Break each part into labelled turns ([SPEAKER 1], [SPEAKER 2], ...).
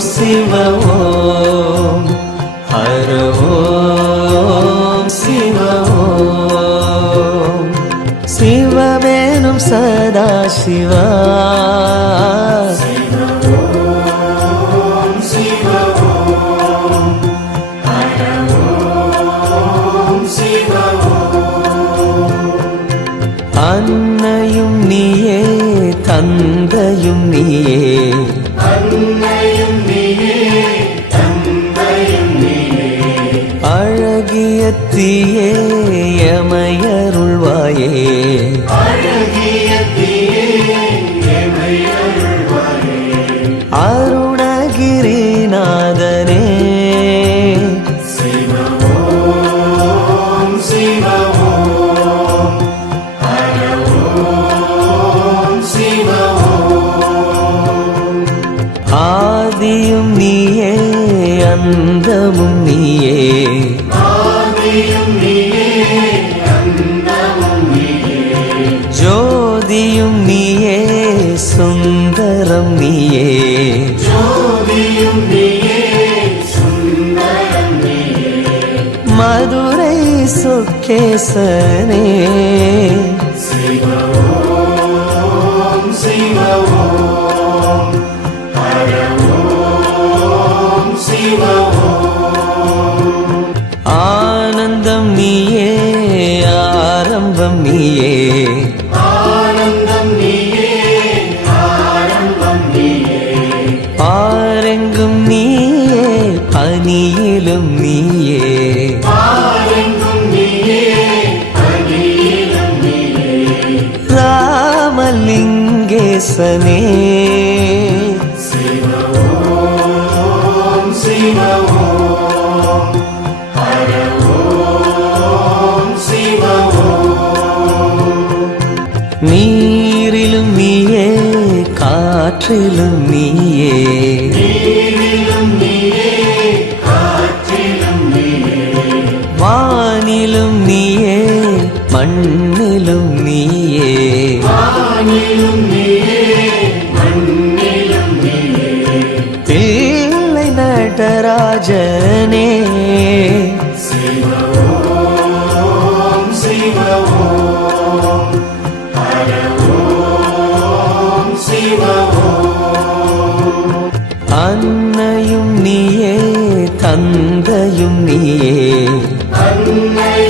[SPEAKER 1] சிவ ஓம் ஹர ஓம் சிவ. ஓம் சிவமேனும் சதா சிவா அன்னையும் நீயே தந்தையும் நீயே. அந்தமும் நீயே. ஜோதியும் நீயே சுந்தரம் நீயே. மதுரை சொக்கேசனே நீயே. ராமலிங்கேசனே. நீரிலும் நீயே காற்றிலும் நீயே. பிள்ளை நடராஜனே. அன்னையும் நீயே தந்தையும் நீயே. அழகிய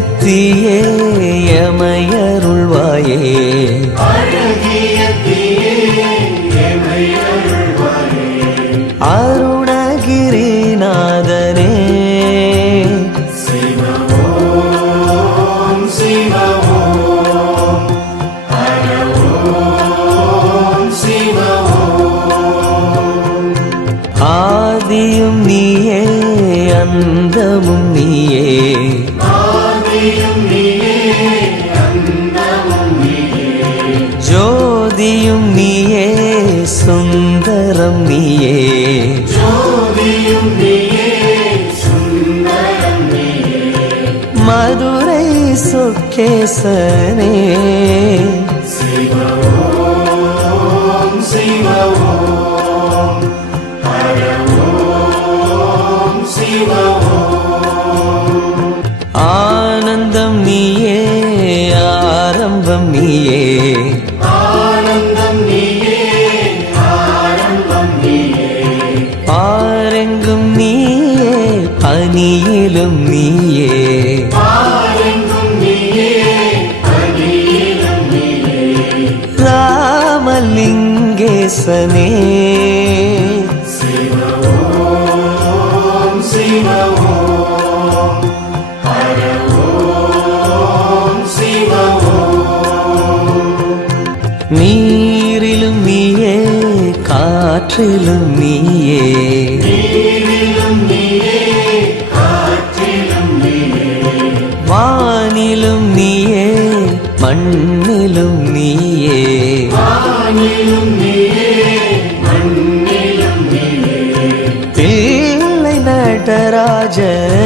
[SPEAKER 1] தீயே எமையருள்வாயே. அருணகிரிநாதனே. ஆதியும் நீயே அந்தமும் நீயே. ஜோதியும் நீயே சுந்தரம் நீயே. மதுரை சொக்கேசனே ஆனந்தம் நீயே ஆரம்பம் நீயே. பனியிலும் நீயே. ராமலிங்கேசனே. நீரிலும் நீயே காற்றிலும் நீயே. வானிலும் நீயே மண்ணிலும் நீயே. பிள்ளை நடராஜனே